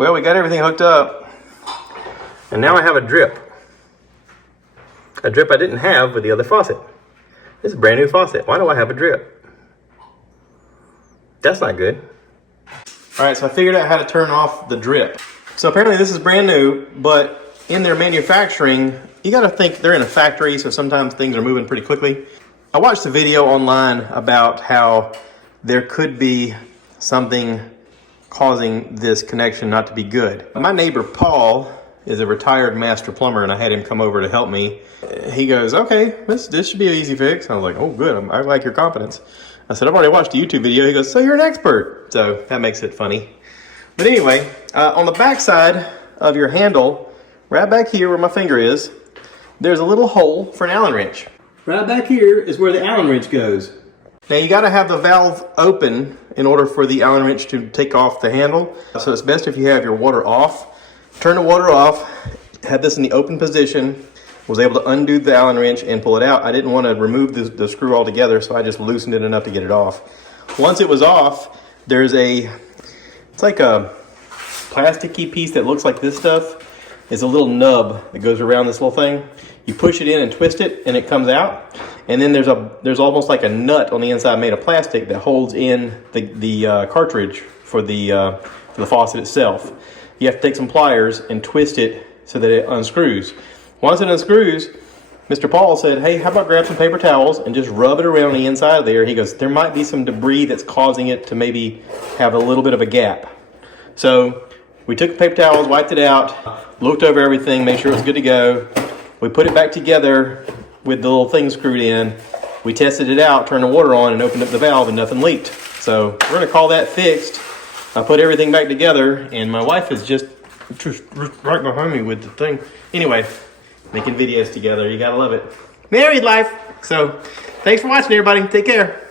Well, we got everything hooked up, and now I have a drip. A drip I didn't have with the other faucet. This is a brand new faucet. Why do I have a drip? That's not good. All right, so I figured out how to turn off the drip. So apparently this is brand new, but in their manufacturing, you gotta think they're in a factory, so sometimes things are moving pretty quickly. I watched a video online about how there could be something causing this connection not to be good. My neighbor Paul is a retired master plumber, and I had him come over to help me. He goes, okay, this should be an easy fix. I was like, oh good, I like your confidence. I said, I've already watched a YouTube video. He goes, so you're an expert. So that makes it funny. But anyway, on the back side of your handle, right back here where my finger is, there's a little hole for an Allen wrench. Right back here is where the Allen wrench goes. Now you gotta have the valve open in order for the Allen wrench to take off the handle. So it's best if you have your water off. Turn the water off, had this in the open position, was able to undo the Allen wrench and pull it out. I didn't want to remove the screw altogether, so I just loosened it enough to get it off. Once it was off, there's it's like a plasticky piece that looks like this stuff. It's a little nub that goes around this little thing. You push it in and twist it, and it comes out. And then there's almost like a nut on the inside made of plastic that holds in the cartridge for the faucet itself. You have to take some pliers and twist it so that it unscrews. Once it unscrews, Mr. Paul said, hey, how about grab some paper towels and just rub it around the inside of there. He goes, there might be some debris that's causing it to maybe have a little bit of a gap. So we took the paper towels, wiped it out, looked over everything, made sure it was good to go. We put it back together with the little thing screwed in. We tested it out, turned the water on, and opened up the valve, and nothing leaked. So we're going to call that fixed. I put everything back together, and my wife is just right behind me with the thing. Anyway, making videos together. You got to love it. Married life. So thanks for watching, everybody. Take care.